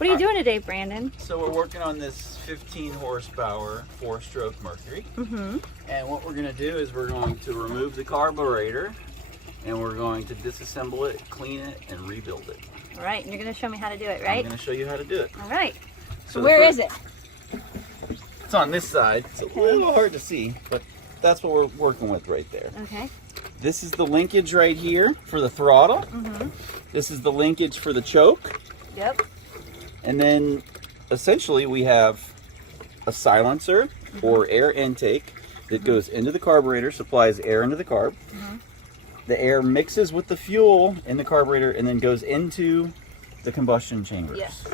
What are you doing today, Brandon? So we're working on this 15 horsepower 4-stroke Mercury. And what we're going to do is we're going to remove the carburetor and we're going to disassemble it, clean it, and rebuild it. All right, and you're going to show me how to do it, right? I'm going to show you how to do it. All right. So where is it? It's on this side. It's a little hard to see, but that's what we're working with right there. Okay. This is the linkage right here for the throttle. This is the linkage for the choke. Yep. And then essentially we have a silencer or air intake that goes into the carburetor, supplies air into the carb. The air mixes with the fuel in the carburetor and then goes into the combustion chambers. Yes.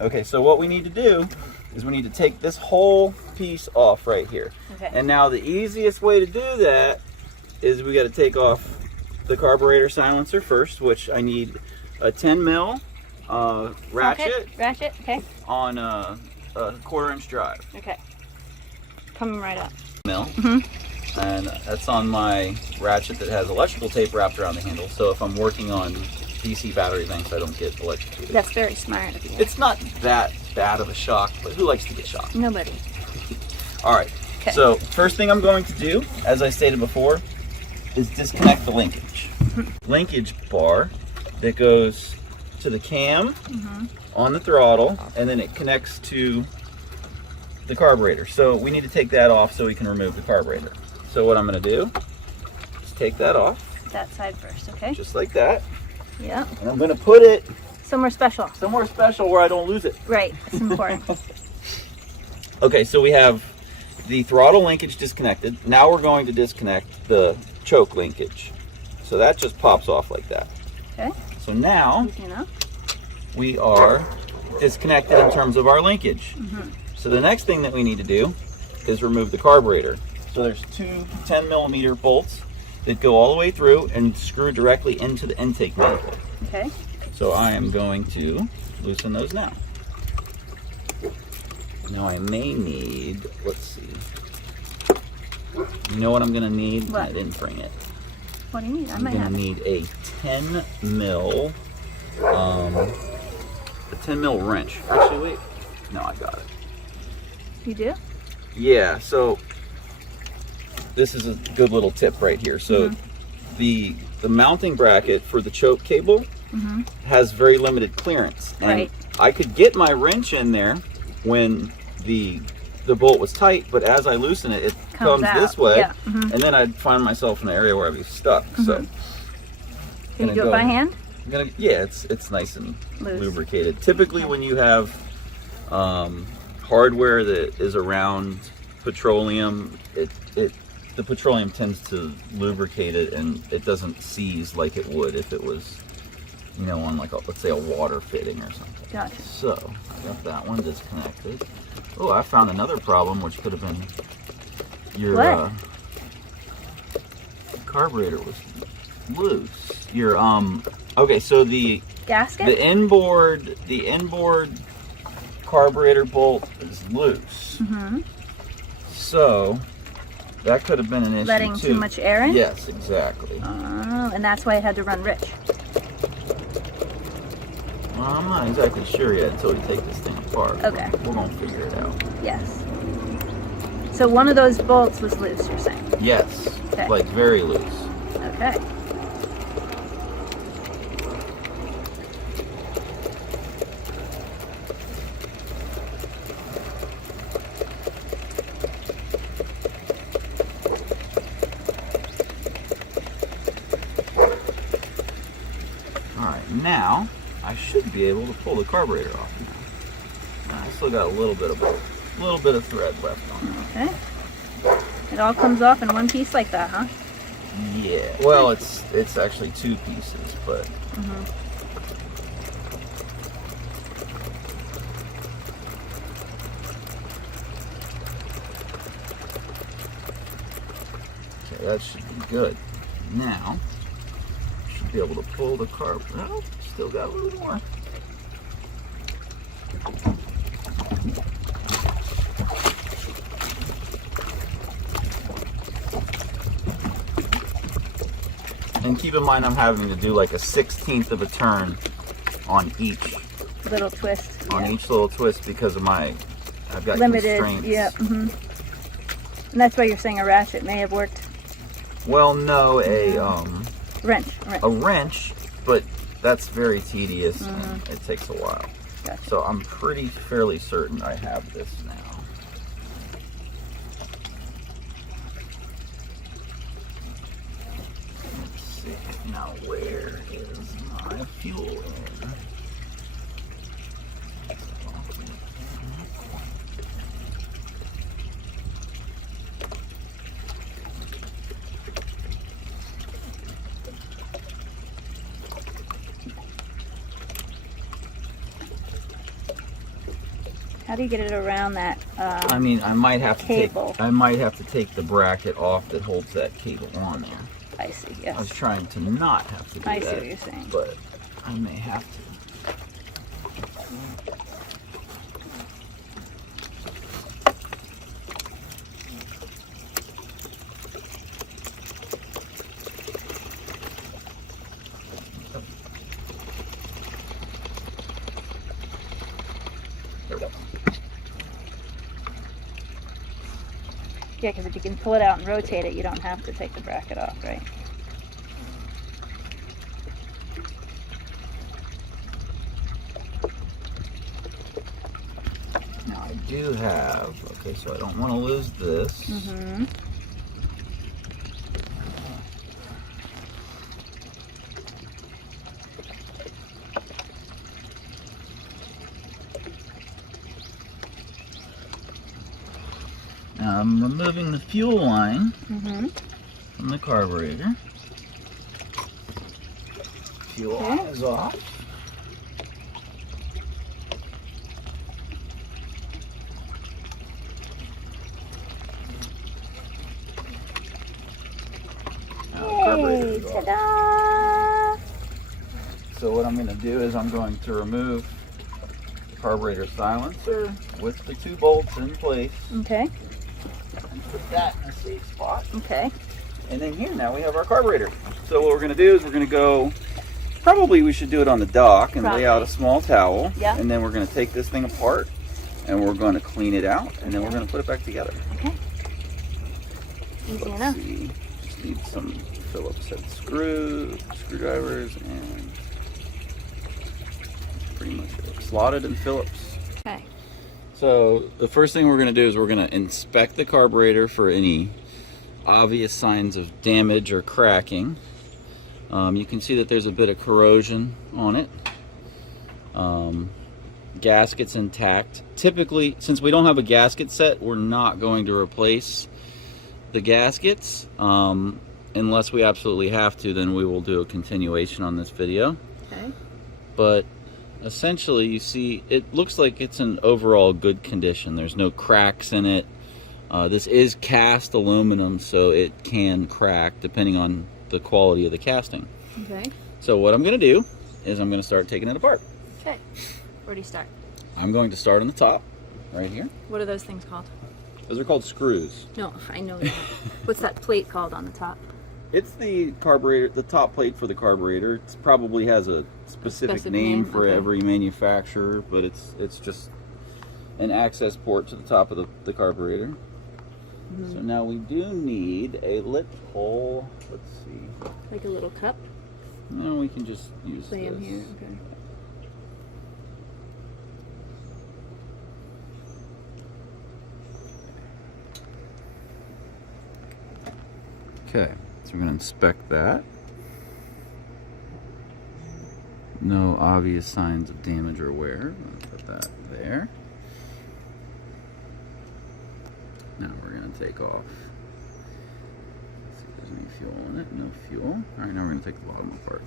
Okay, so what we need to do is we need to take this whole piece off right here. Okay. And now the easiest way to do that is we got to take off the carburetor silencer first, which I need a 10 mil ratchet okay. on a 1/4-inch drive. Okay. Coming right up. Mil. And that's on my ratchet that has electrical tape wrapped around the handle, so if I'm working on DC battery banks, I don't get electrocuted. That's very smart of you. It's not that bad of a shock, but who likes to get shocked? Nobody. All right. Okay. So first thing I'm going to do, as I stated before, is disconnect the linkage. Linkage bar that goes to the cam on the throttle, and then it connects to the carburetor. So we need to take that off so we can remove the carburetor. So what I'm going to do is take that off. That side first, okay? Just like that. Yeah. And I'm going to put it Somewhere special. somewhere special where I don't lose it. Right. It's important. Okay, so we have the throttle linkage disconnected. Now we're going to disconnect the choke linkage. So that just pops off like that. Okay. So now You know? we are disconnected in terms of our linkage. So the next thing that we need to do is remove the carburetor. So there's two 10mm bolts that go all the way through and screw directly into the intake manifold. Okay. So I am going to loosen those now. Now I may need, let's see. You know what I'm going to need? What? I didn't bring it. What do you need? I I'm might going have to it. need a 10 mil, a 10 mil wrench. Actually, wait. No, I got it. You do? Yeah, so this is a good little tip right here. So the mounting bracket for the choke cable has very limited clearance. And Right. I could get my wrench in there when the bolt was tight, but as I loosen it, it comes out. this way, Yeah. and then I'd find myself in an area where I'd be stuck. So Can you gonna do it go by ahead. hand? I'm gonna, yeah, it's nice and Loose. lubricated. Typically, when you have hardware that is around petroleum, the petroleum tends to lubricate it, and it doesn't seize like it would if it was, you know, on like let's say a water fitting or something. Gotcha. So I got that one disconnected. Oh, I found another problem, which could have been your What? carburetor was loose. Your okay, so the Gasket? inboard carburetor bolt is loose. So that could have been an issue Letting too. too much air in? Yes, exactly. Oh, and that's why it had to run rich. Well, I'm not exactly sure yet until we take this thing apart. Okay. We're gonna figure it out. Yes. So one of those bolts was loose, you're saying? Yes, Okay. like very loose. Okay. All right, now I should be able to pull the carburetor off now. I still got a little bit of thread left on it. Okay. It all comes off in one piece like that, huh? Yeah. Well, it's actually two pieces, but okay, that should be good. Now should be able to pull the carb. Oh, still got a little more. And keep in mind I'm having to do like a 1/16 of a turn on each little twist. on Yeah. each little twist because of I've got Limited. constraints. Yeah. And that's why you're saying a ratchet may have worked. Well, no, Wrench. a wrench, but that's very tedious and it takes a while. Gotcha. So I'm fairly certain I have this now. Let's see, now where is my fuel in? How do you get it around that? I mean, I might have to cable. take the bracket off that holds that cable on there. I see. I was Yes. trying to not have to do I that. see what you're saying. But I may have to. There we go. Yeah, because if you can pull it out and rotate it, you don't have to take the bracket off, right? Now I do have, okay, so I don't want to lose this. Now I'm removing the fuel line from the carburetor. Fuel line is off. Hey, ta-da! So what I'm going to do is I'm going to remove the carburetor silencer with the 2 bolts in place Okay. and put that in a safe spot. Okay. And then here now we have our carburetor. So what we're going to do is we're going to go, probably we should do it on the dock and lay out a small towel. Yeah. And then we're going to take this thing apart and we're going to clean it out and then we're going to put it back together. Okay. Easy enough. See. Just need some Phillips head screwdrivers, and pretty much it. Slotted in Phillips. Okay. So the first thing we're going to do is we're going to inspect the carburetor for any obvious signs of damage or cracking. You can see that there's a bit of corrosion on it. Gasket's intact. Typically, since we don't have a gasket set, we're not going to replace the gaskets. Unless we absolutely have to, then we will do a continuation on this video. Okay. But essentially, you see, it looks like it's in overall good condition. There's no cracks in it. This is cast aluminum, so it can crack depending on the quality of the casting. Okay. So what I'm going to do is I'm going to start taking it apart. Okay. Where do you start? I'm going to start on the top, right here. What are those things called? Those are called screws. No, I know that. What's that plate called on the top? It's the carburetor, the top plate for the carburetor. It probably has a specific name for every manufacturer, but it's just an access port to the top of the carburetor. So now we do need a lip hole. Let's see. Like a little cup? No, we can just use Lay 'em this. here. Okay. Okay, so we're going to inspect that. No obvious signs of damage or wear. I'll put that there. Now we're going to take off. Let's see if there's any fuel in it. No fuel. Alright, now we're going to take the bottom apart.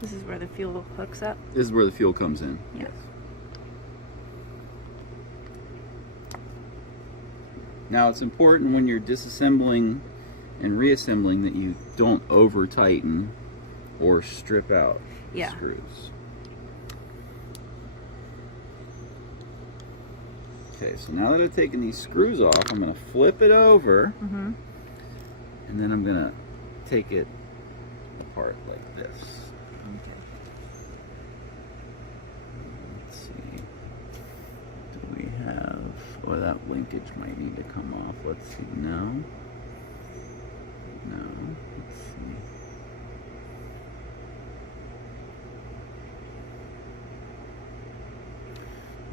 This is where the fuel hooks up? This is where the fuel comes in. Yes. Now it's important when you're disassembling and reassembling that you don't over tighten or strip out the screws. Okay, so now that I've taken these screws off, I'm going to flip it over, and then I'm going to take it apart like this. Okay. Let's see. Do we have... Oh, that linkage might need to come off. Let's see. No. No. Let's see.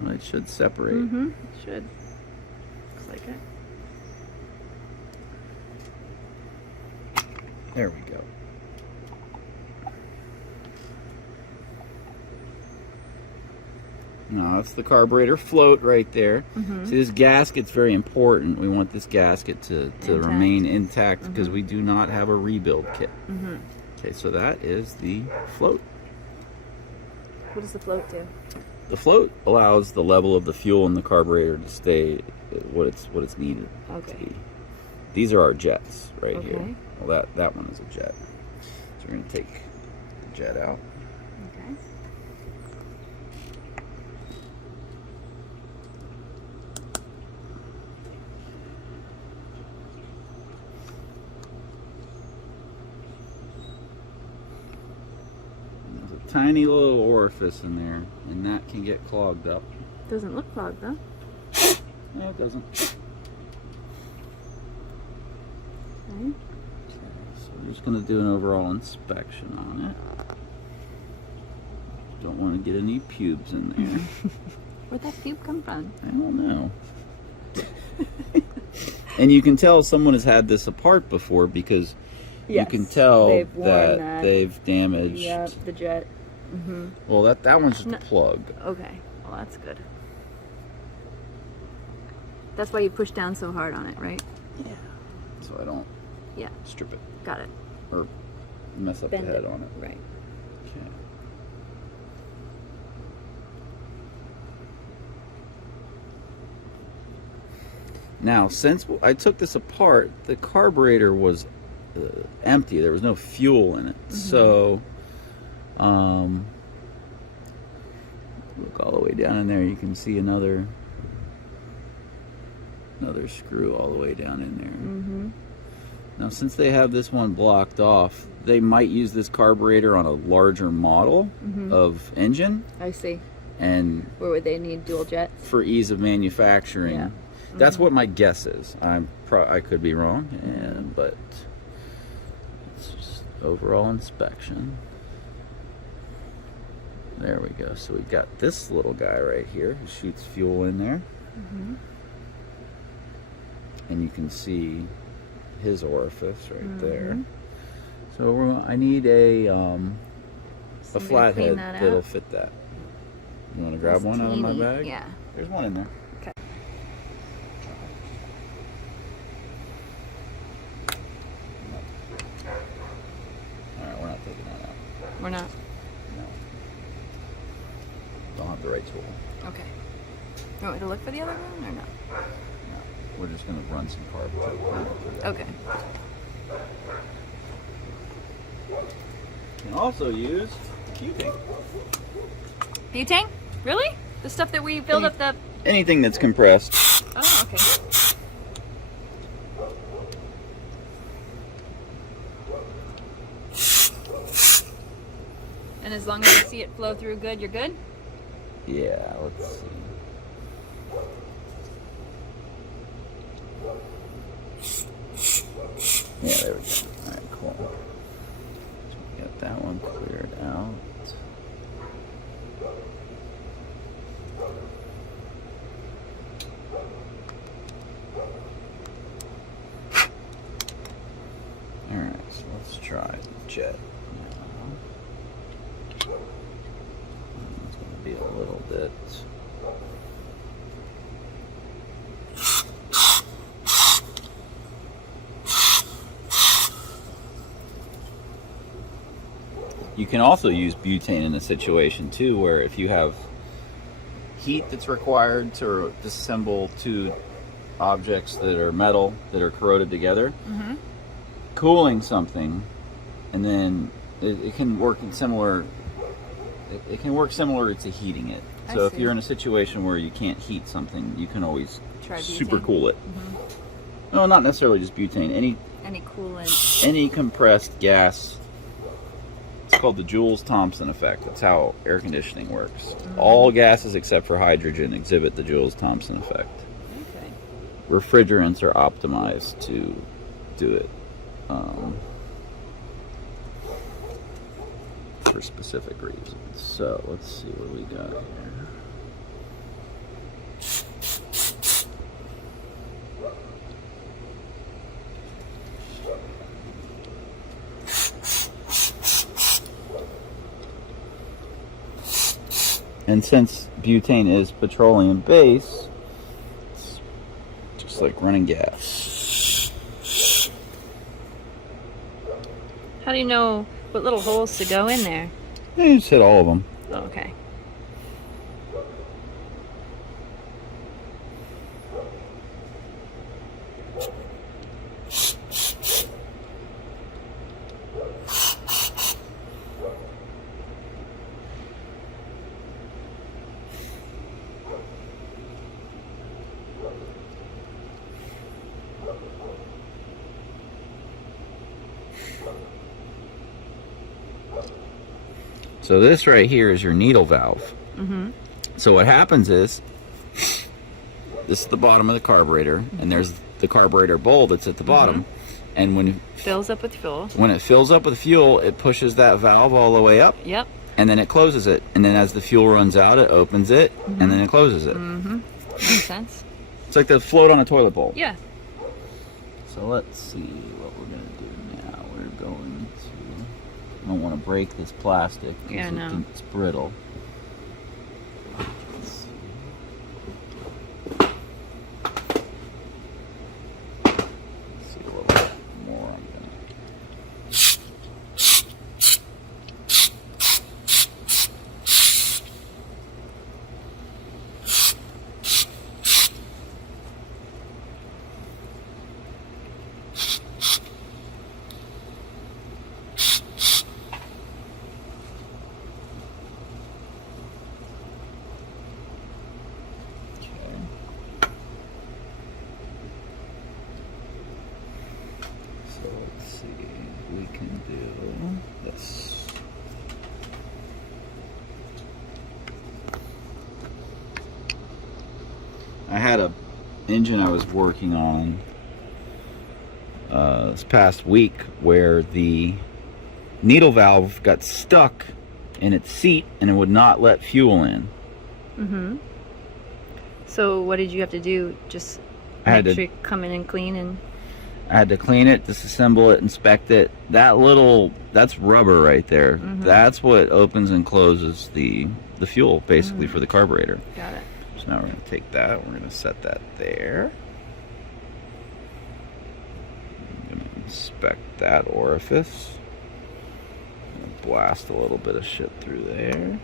Well, it should separate. It should. Looks like it. There we go. Now that's the carburetor float right there. See, this gasket's very important. We want this gasket to remain intact because we do not have a rebuild kit. Okay, so that is the float. What does the float do? The float allows the level of the fuel in the carburetor to stay what it's needed to be. These are our jets right here. Well, that one is a jet. So we're going to take the jet out. Okay. There's a tiny little orifice in there, and that can get clogged up. Doesn't look clogged though. No, it doesn't. Okay. So we're just going to do an overall inspection on it. Don't want to get any pubes in there. Where'd that pube come from? I don't know. And you can tell someone has had this apart before because you can tell that they've damaged. Yep, the jet. Well, that one's just a plug. Okay, well that's good. That's why you push down so hard on it, right? Yeah. So I don't strip it. Got it. Or mess up Bend the head it. on it. Right. Okay. Now, since I took this apart, the carburetor was empty. There was no fuel in it. So, look all the way down in there. You can see another screw all the way down in there. Now, since they have this one blocked off, they might use this carburetor on a larger model of engine. I see. And where would they need dual jets? For ease of manufacturing. Yeah. That's what my guess is. I could be wrong, but it's just overall inspection. There we go. So we've got this little guy right here who shoots fuel in there. And you can see his orifice right there. So I need a flathead that'll fit that. You want to grab one out of my bag? Yeah. There's one in there. Okay. Alright, we're not taking that out. We're not? No. Don't have the right tool. Okay. You want me to look for the other one or no? No. We're just going to run some Carburetor Float. Okay. You can also use butane. Butane? Really? The stuff that we build up the... Anything that's compressed. Oh, okay. And as long as you see it flow through good, you're good? Yeah, let's see. Yeah, there we go. Alright, cool. So we got that one cleared out. Alright, so let's try the jet now. It's going to be a little bit. You can also use butane in a situation too where if you have heat that's required to disassemble two objects that are metal that are corroded together, cooling something, and then it can work in similar. It can work similar to heating it. So if you're in a situation where you can't heat something, you can always Try super butane. cool it. No, not necessarily just butane. Any coolant. Any compressed gas. It's called the Joule-Thomson effect. That's how air conditioning works. All gases except for hydrogen exhibit the Joule-Thomson effect. Okay. Refrigerants are optimized to do it for specific reasons. So let's see what we got here. And since butane is petroleum based, it's just like running gas. How do you know what little holes to go in there? You just hit all of them. Oh, okay. So this right here is your needle valve. So what happens is, this is the bottom of the carburetor, and there's the carburetor bowl that's at the bottom. And when Fills up with fuel. when it fills up with fuel, it pushes that valve all the way up, Yep. and then it closes it. And then as the fuel runs out, it opens it, and then it closes it. Makes sense. It's like the float on a toilet bowl. Yeah. So let's see what we're gonna do now. We're going to. I don't want to break this plastic because Yeah, I know. it's brittle. Let's see. Let's see a little bit more. I'm gonna. So let's see, we can do this. I had a engine I was working on this past week where the needle valve got stuck in its seat and it would not let fuel in. So what did you have to do? Just I had make to- sure you come in and clean and... I had to clean it, disassemble it, inspect it. That's rubber right there. That's what opens and closes the fuel, basically, for the carburetor. Got it. So now we're going to take that, we're going to set that there. I'm going to inspect that orifice. I'm going to blast a little bit of shit through there.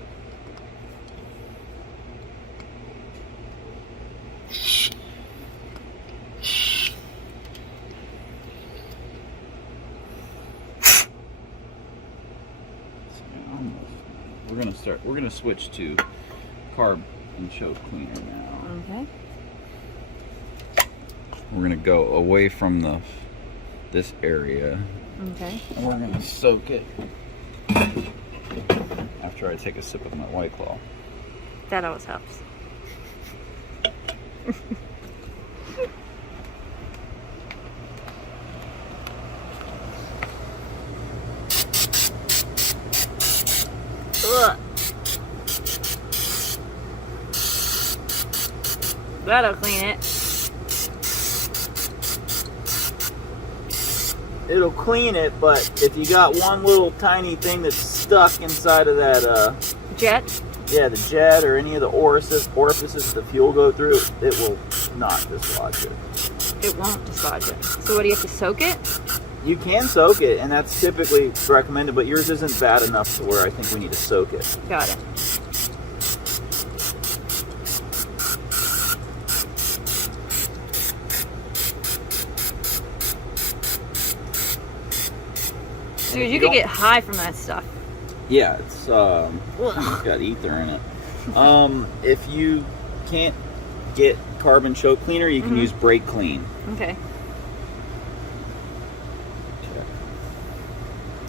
We're gonna switch to carb and choke cleaner now. Okay. We're gonna go away from this area, Okay. and we're gonna soak it after I take a sip of my White Claw. That always helps. Ugh. That'll clean it. It'll clean it, but if you got one little tiny thing that's stuck inside of that, Jet? yeah, the jet or any of the orifices the fuel go through, it will not dislodge it. It won't dislodge it. So what do you have to soak it? You can soak it, and that's typically recommended, but yours isn't bad enough to where I think we need to soak it. Got it. Dude, you could get high from that stuff. Yeah, it's got ether in it. If you can't get carbon choke cleaner, you can use brake clean. Okay.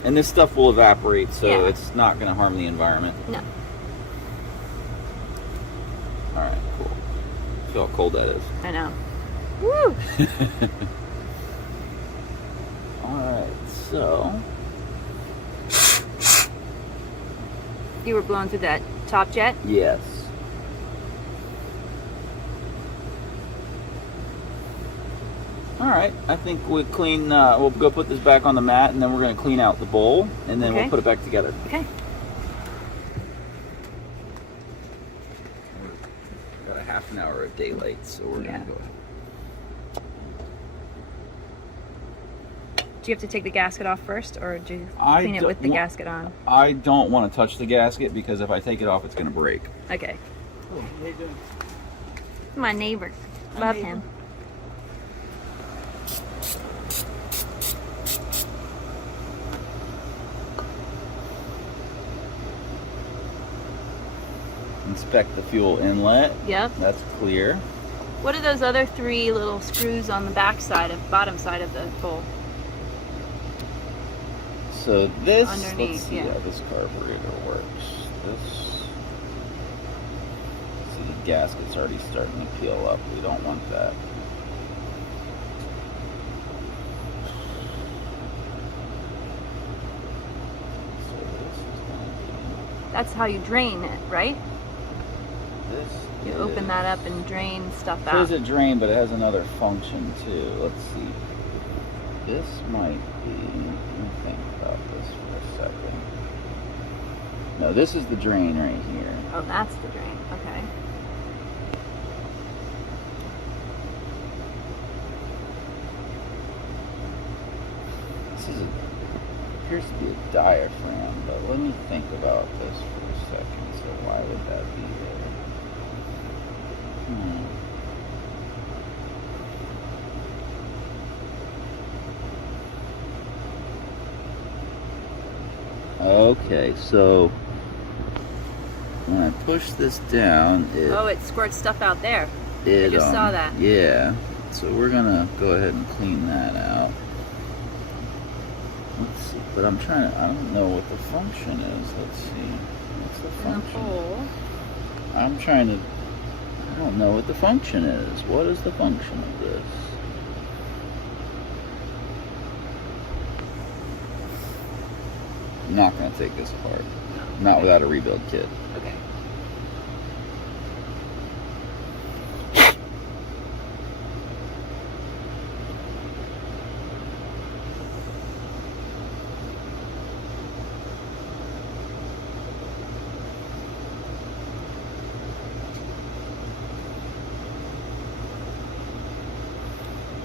And this stuff will evaporate, so Yeah. it's not going to harm the environment. No. All right, cool. Feel how cold that is. I know. Woo! All right, so You were blowing through that top jet? yes. All right, I think we'll clean. We'll go put this back on the mat, and then we're going to clean out the bowl, and then Okay. we'll put it back together. Okay. Got a half an hour of daylight, so we're Yeah. going to go ahead. Do you have to take the gasket off first, or do you I clean it don't with the wa- gasket on? I don't want to touch the gasket because if I take it off, it's going to break. Okay. Oh, how you doing? My neighbor. Love him. Inspect the fuel inlet. Yep. That's clear. What are those other 3 little screws on the back side of bottom side of the bowl? So this, Underneath, let's see yeah. how this carburetor works. See, the gasket's already starting to peel up. We don't want that. So this is gonna That's how you drain it, right? be, this You is, open that up and drain stuff It out. says a drain, but it has another function too. Let's see. This might be, let me think about this for a second. No, this is the drain right here. Oh, that's the drain. Okay. This is appears to be a diaphragm, but let me think about this for a second. So why would that be there? Okay, so when I push this down, Oh, it squirts stuff out there. it just saw that. Yeah, so we're gonna go ahead and clean that out. Let's see, but I don't know what the function is. Let's see, what's the In the function? hole. I don't know what the function is. What is the function of this? I'm not gonna take this apart. Not without a rebuild kit. Okay.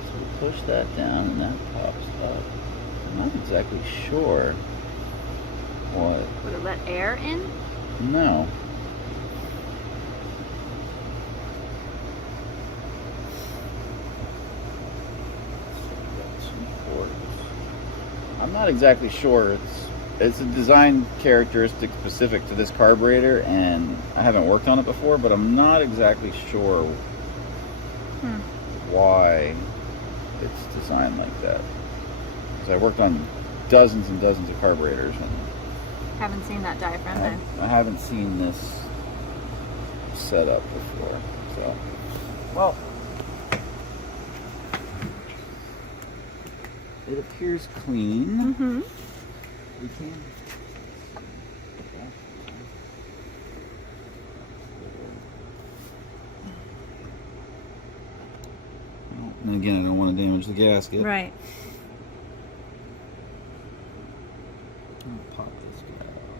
So we push that down and that pops up. I'm not exactly sure what. Would it let air in? No. I'm not exactly sure. It's a design characteristic specific to this carburetor, and I haven't worked on it before, but I'm not exactly sure why it's designed like that. Because I worked on dozens and dozens of carburetors, and Haven't seen that diaphragm there. I haven't seen this set up before. So, well, it appears clean. Mm-hmm. We can. And again, I don't want to damage the gasket. Right. I'll pop this guy off.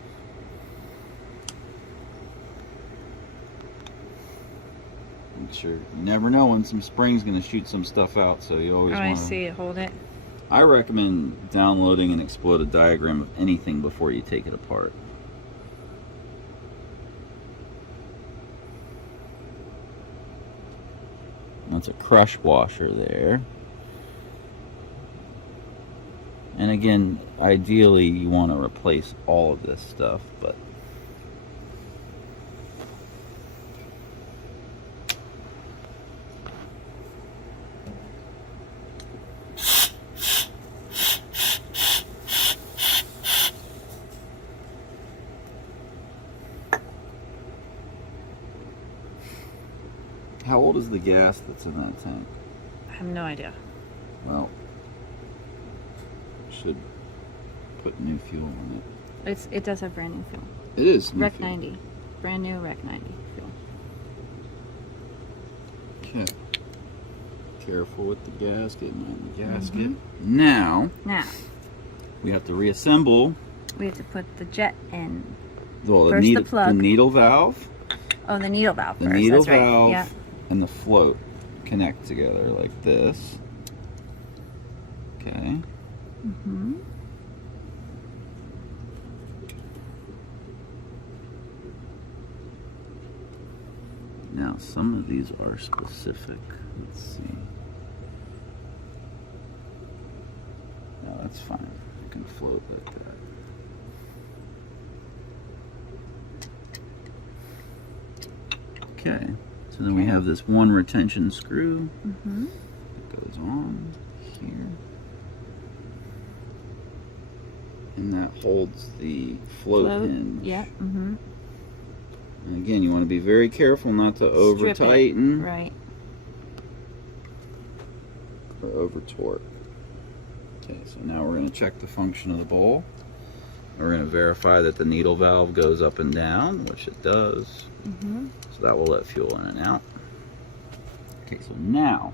Make sure. You never know when some spring's going to shoot some stuff out, so you always Oh, want I to. see it. Hold it. I recommend downloading an exploded diagram of anything before you take it apart. That's a crush washer there. And again, ideally you want to replace all of this stuff, but old is the gas that's in that tank? I have no idea. Well, should put new fuel in it. It does have brand new fuel. It is new Rec fuel. 90. Brand new Rec 90 fuel. Okay. Careful with the gasket, mind the gasket. Now we have to reassemble. We have to put the jet in. Well, First the plug. The needle valve. Oh, the needle valve The first. needle That's right. valve Yeah. and the float connect together like this. Okay. Mm-hmm. Now, some of these are specific. Let's see. No, that's fine. It can float like that. Okay. So then we have this one retention screw. Mm-hmm. That goes on here. And that holds the float hinge. Yeah. Mm-hmm. And again, you want to be very careful not to over Strip it. tighten Right. or over torque. Okay, so now we're going to check the function of the bowl. We're going to verify that the needle valve goes up and down, which it does. Mm-hmm. So that will let fuel in and out. Okay, so now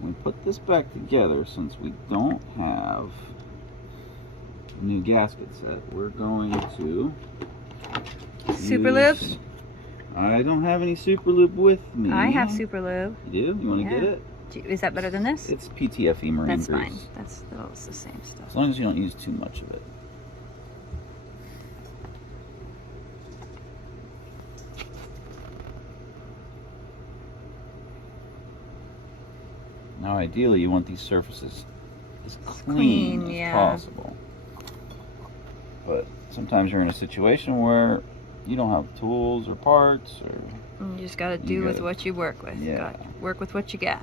when we put this back together, since we don't have a new gasket set, we're going to Super use- lube? I don't have any super lube with me. I have super lube. You do? You want to get it? Is that better than this? It's PTFE marine That's grease. fine. That's it's the same stuff. As long as you don't use too much of it. Now, ideally, you want these surfaces as clean as yeah. possible. But sometimes you're in a situation where you don't have tools or parts, or You just got to do with what you work with. Yeah. Gotta work with what you got.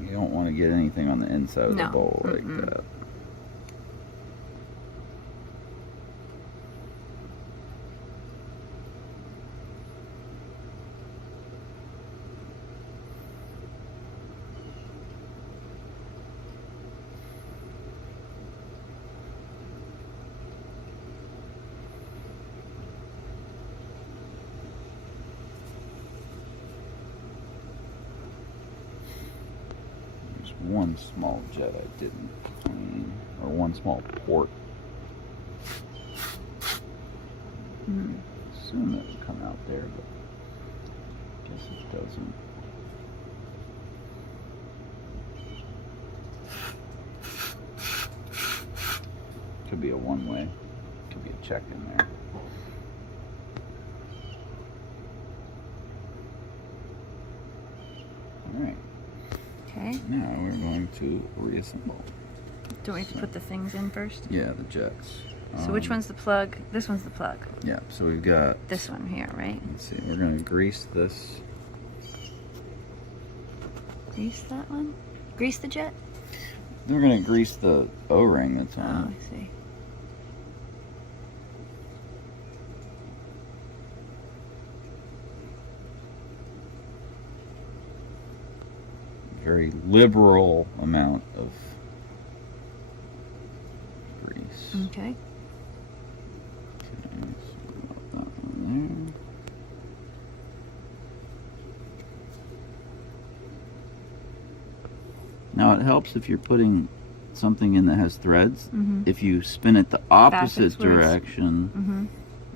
you don't want to get anything on the inside of the No. bowl like Mm-mm. that. One small jet I didn't clean, or one small port. Assume it would come out there, but guess it doesn't. Could be a one-way. Could be a check in there. All right. Okay. Now we're going to reassemble. Do we have to put the things in first? Yeah, the jets. So which one's the plug? This one's the plug. Yeah, so we've got, This one here, right? let's see, we're going to grease this. Grease that one? Grease the jet? We're going to grease the O-ring that's Oh, on. I see. Very liberal amount of grease. Okay. Okay, so put that one there. Now it helps if you're putting something in that has threads. If you spin it the opposite Backwards. direction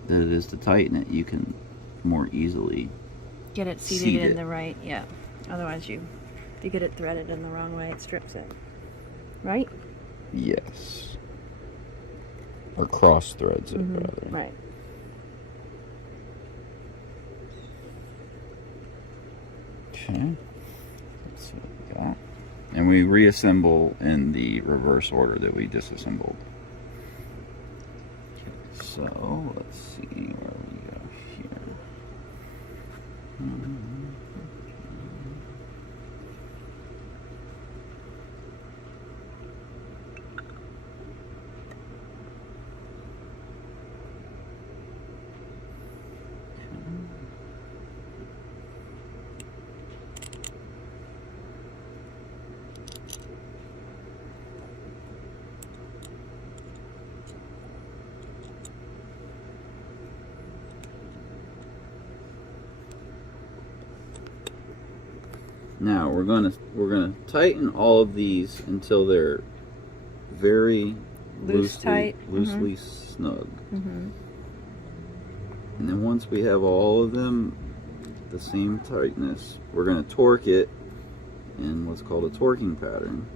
that it is to tighten it, you can more easily. Get it seated Seat in it. the right, yeah. Otherwise if you get it threaded in the wrong way, it strips it. Right? Yes. Or cross threads it, rather. Right. Okay. Let's see what we got. And we reassemble in the reverse order that we disassembled. Okay, so let's see where we go here. Now we're gonna tighten all of these until they're very loosely snug. Mm-hmm. And then once we have all of them the same tightness, we're going to torque it in what's called a torquing pattern,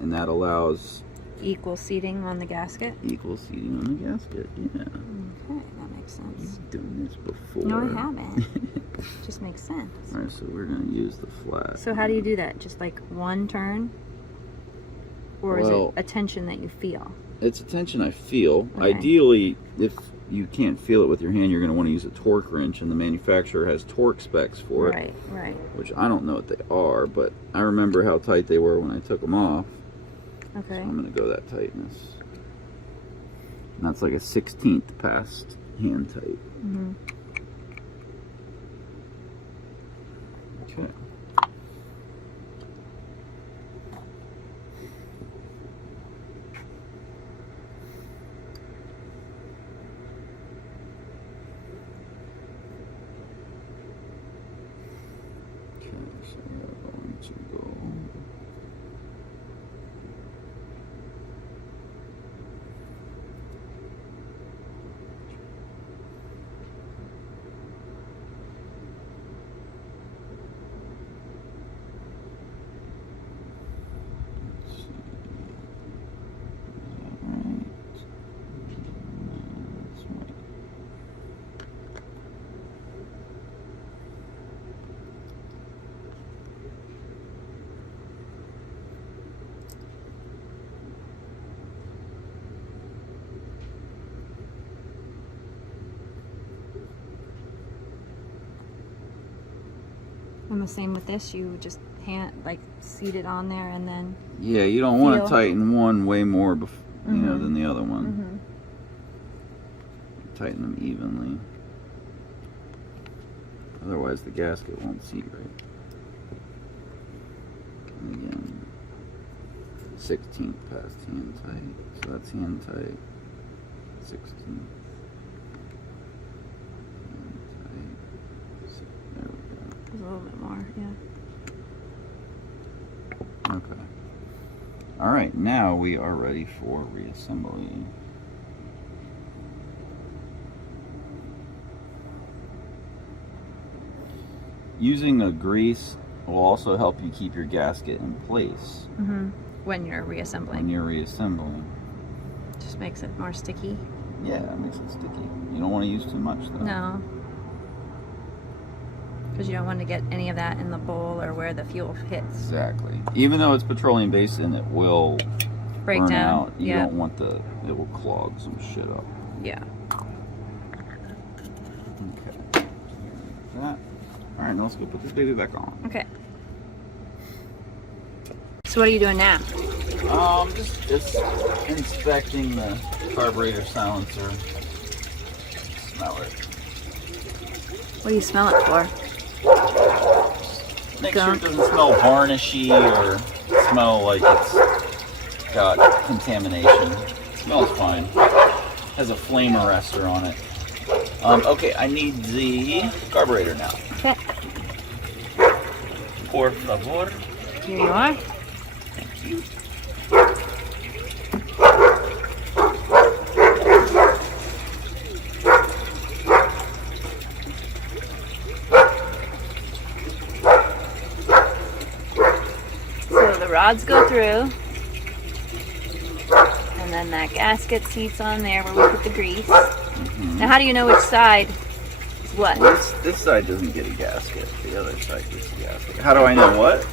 and that allows equal seating on the gasket. Equal seating on the gasket. Yeah. Okay, that makes sense. You've done this before. No, I haven't. Just makes sense. All right, so we're going to use the flat. So how do you do that? Just like one turn, or is it a tension that you feel? It's a tension I feel. Okay. Ideally, if you can't feel it with your hand, you're going to want to use a torque wrench, and the manufacturer has torque specs for it. Right, right. Which I don't know what they are, but I remember how tight they were when I took them off. Okay. So I'm going to go that tightness. And that's like a 1/16 past hand tight. Mm-hmm. Okay. So we're going to go And the same with this, you just seat it on there and then... Yeah, you don't want to tighten one way more than the other one. Mm-hmm. Tighten them evenly. Otherwise the gasket won't seat right. And again, 1/16 past hand tight. So that's hand tight. 16. A little bit more, yeah. Okay. All right, now we are ready for reassembly. Using a grease will also help you keep your gasket in place. Mm-hmm. When you're reassembling. When you're reassembling. Just makes it more sticky. Yeah, it makes it sticky. You don't want to use too much though. No. Because you don't want to get any of that in the bowl or where the fuel hits. Exactly. Even though it's petroleum based and it will break burn down. out, you don't want it will clog some shit up. Yeah. Okay. That. All right, now let's go put this baby back on. Okay. So what are you doing now? Just inspecting the carburetor silencer. Smell it. What do you smell it for? Make sure it doesn't smell varnishy or smell like it's got contamination. It smells fine. Has a flame arrestor on it. Okay, I need the carburetor now. Okay. Por favor. Here you are. Thank you. So the rods go through, and then that gasket seats on there where we put the grease. Mm-hmm. Now how do you know which side is what? Well, this side doesn't get a gasket. The other side gets a gasket. How do I know what?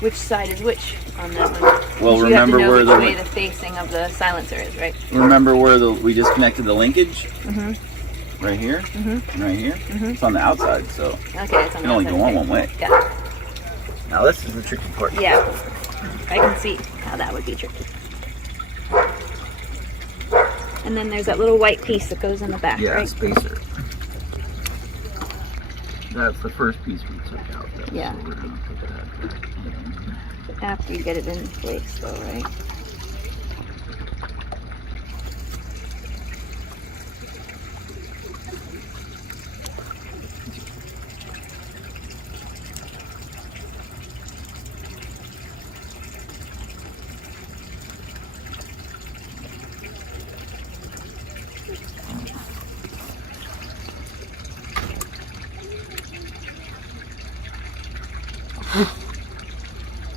Which side is which on that one? Well, you remember have to know where which way the facing of the silencer is, right? Remember where we disconnected the linkage? Mm-hmm. Right here? Mm-hmm. And right here? Mm-hmm. It's on the outside, so okay, it's on it the can only outside. go on one way. Got it. Now this is the tricky part. Yeah, I can see how that would be tricky. And then there's that little white piece that goes in the back, Yeah, right? spacer. That's the first piece we took out. Yeah. So we're gonna put that in. After you get it in place, though, right?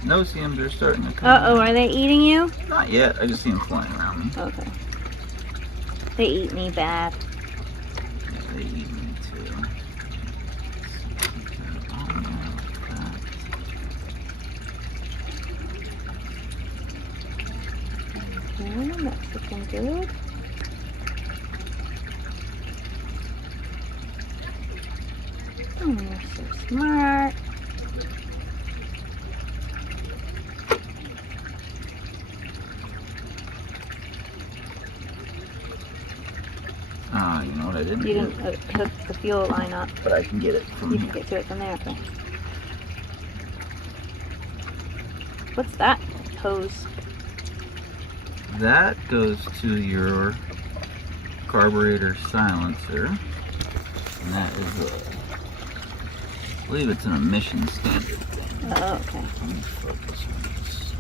No, see them, they're starting to come Uh-oh, out. are they eating you? Not yet, I just see them flying around me. Okay. They eat me bad. Yeah, they eat me too. Okay, that's looking good. Oh, you're so smart. Ah, you know what I didn't You do? didn't hook the fuel line up. But I can get it from You here. can get to it from there, okay. What's that hose? That goes to your carburetor silencer. And that is I believe it's an emission standard thing. Oh, okay. Let me focus on this.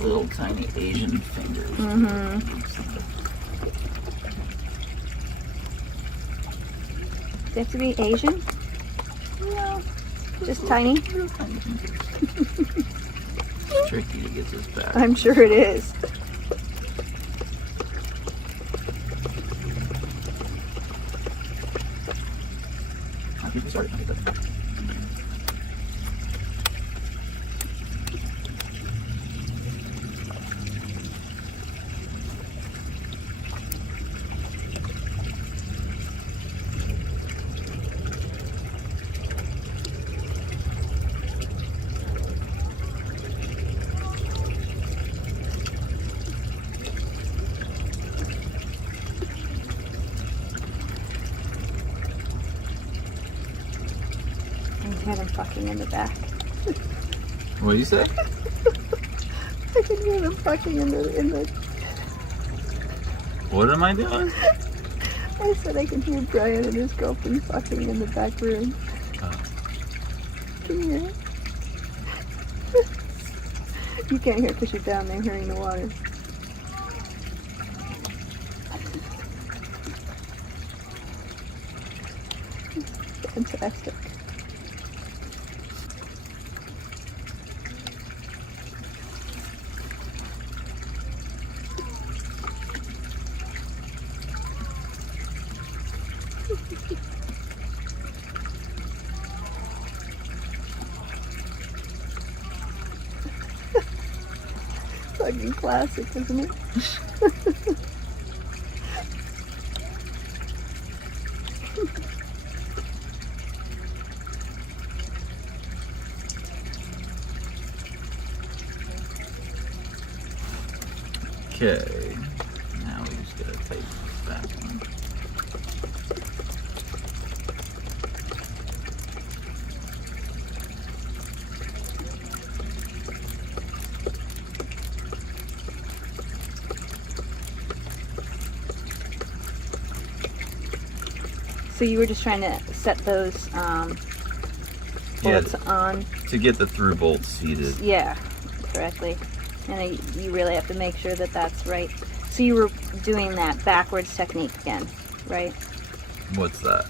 Little tiny Asian fingers. Mm-hmm. Do they have to be Asian? No, Just tiny? little tiny fingers. It's tricky to get this back. I'm sure it is. Sorry. I can hear them fucking in the back. What do you say? I can hear them fucking in the... What am I doing? I said I can hear Brian and his girlfriend fucking in the back room. Oh. Can you hear it? You can't hear it because you're down there hearing the water. Fantastic. Fucking classic, isn't it? Okay. Now we just gotta tighten this back one. So you were just trying to set those bolts on, To get the through bolts seated. yeah, correctly. And you really have to make sure that that's right. So you were doing that backwards technique again, right? What's that?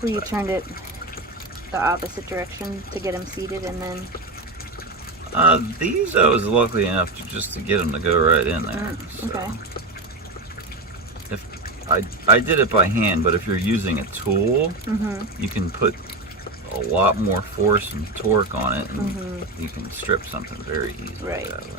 Where you turned it the opposite direction to get them seated, and then... These I was lucky enough to get them to go right in there. Okay. If I did it by hand, but if you're using a tool, Mm-hmm. you can put a lot more force and torque on it, and you can strip something very easily Right. that way.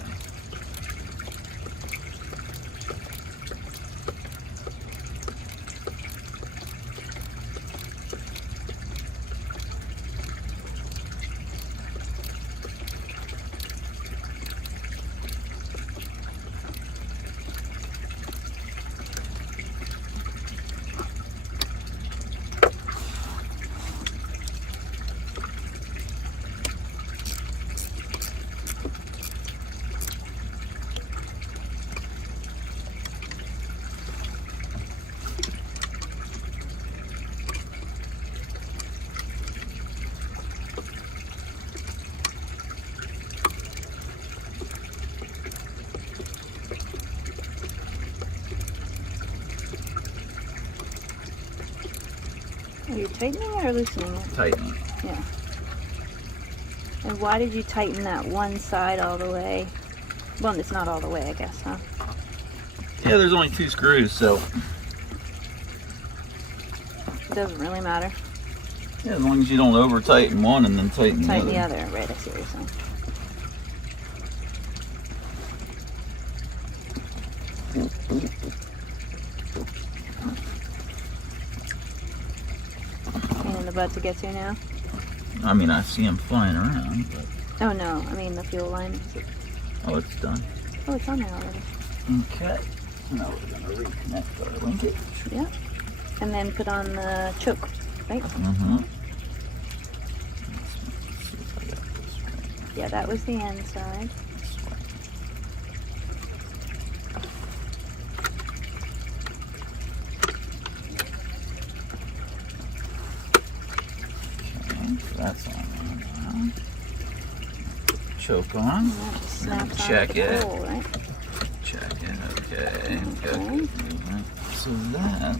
Are you tightening it or loosening it? Tightening. Yeah. And why did you tighten that one side all the way? Well, it's not all the way, I guess, huh? Yeah, there's only 2 screws, so It doesn't really matter. yeah, as long as you don't over tighten one and then tighten the Tighten other. the other. Right, I see what you're saying. Pain in the butt to get to now? I mean, I see them flying around, but Oh no, I mean the fuel line. oh, it's done. Oh, it's on there already. Okay. Now we're going to reconnect our linkage. Yeah. And then put on the choke, right? Mm-hmm. Yeah, that was the inside. Okay, so that's on there now. Choke on. And that just snaps Check onto the it. pole, right? Check it. Okay. Good Okay. movement. So that.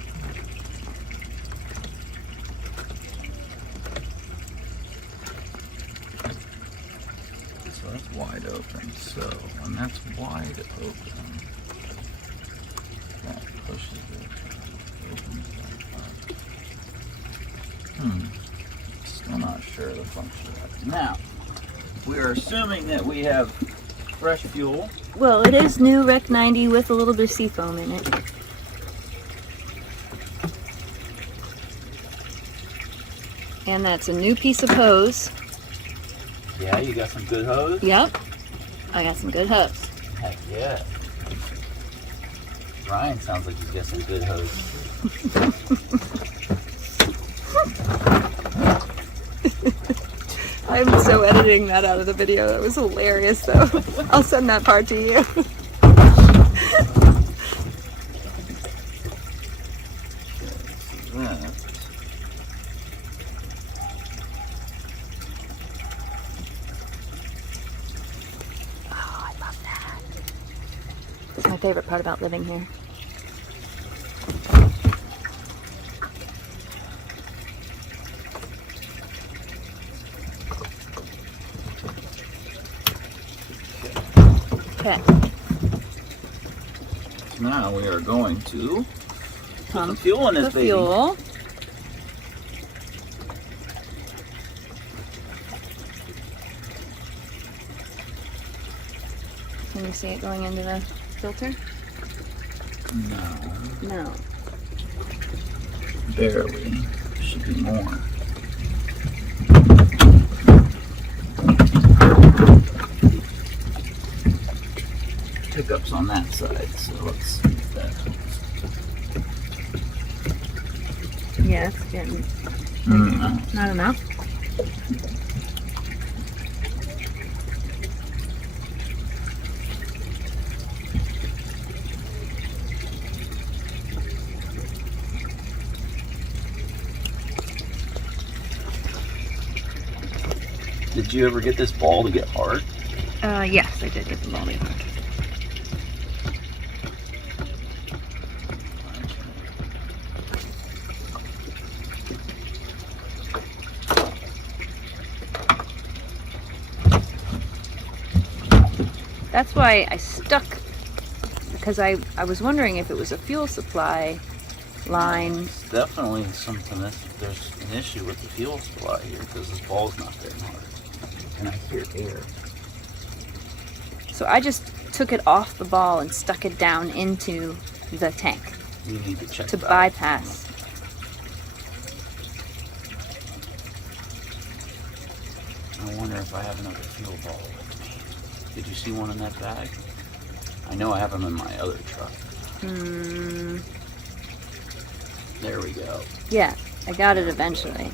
So that's wide open. So when that's wide open, that pushes it. Opens that up. Still not sure of the function of it. Now, we are assuming that we have fresh fuel. Well, it is new Rec 90 with a little bit of seafoam in it. And that's a new piece of hose. Yeah, you got some good hose? Yep. I got some good hose. Heck yeah. Ryan sounds like he's got some good hose. I'm so editing that out of the video. That was hilarious, though. I'll send that part to you. Oh, I love that. It's my favorite part about living here. Okay. Now we are going to put the Pump fuel in this the baby. fuel. Can you see it going into the filter? No, No. barely. Should be more. Pickups on that side, so let's see if that helps. Yeah, it's getting not enough. Did you ever get this ball to get hard? Yes, I did get the ball. That's why I stuck, because I was wondering if it was a fuel supply line. It's definitely something there's an issue with the fuel supply here because this ball's not getting hard. And I hear air. So I just took it off the ball and stuck it down into the tank You need to check to that. bypass. I wonder if I have another fuel ball with me. Did you see one in that bag? I know I have them in my other truck. There we go. Yeah, I got it eventually.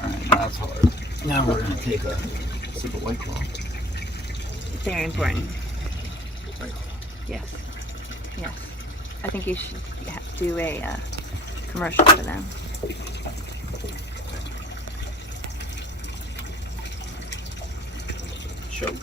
Alright, that's hard. Now we're going to take a sip of White Claw. Very important. Yes. Yes. I think you should do a commercial for them. Choke.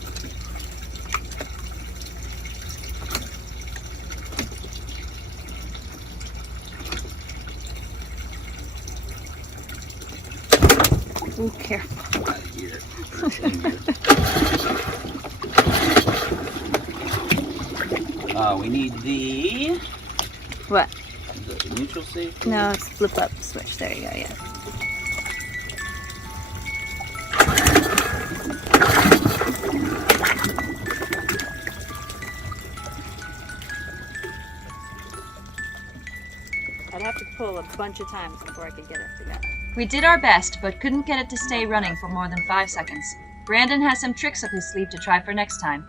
Ooh, careful. Out of gear. Or in gear. We need the What? neutral safety. No, it's flip up switch. There you go, yeah. I'd have to pull a bunch of times before I could get it to go. We did our best, but couldn't get it to stay running for more than 5 seconds. Brandon has some tricks up his sleeve to try for next time.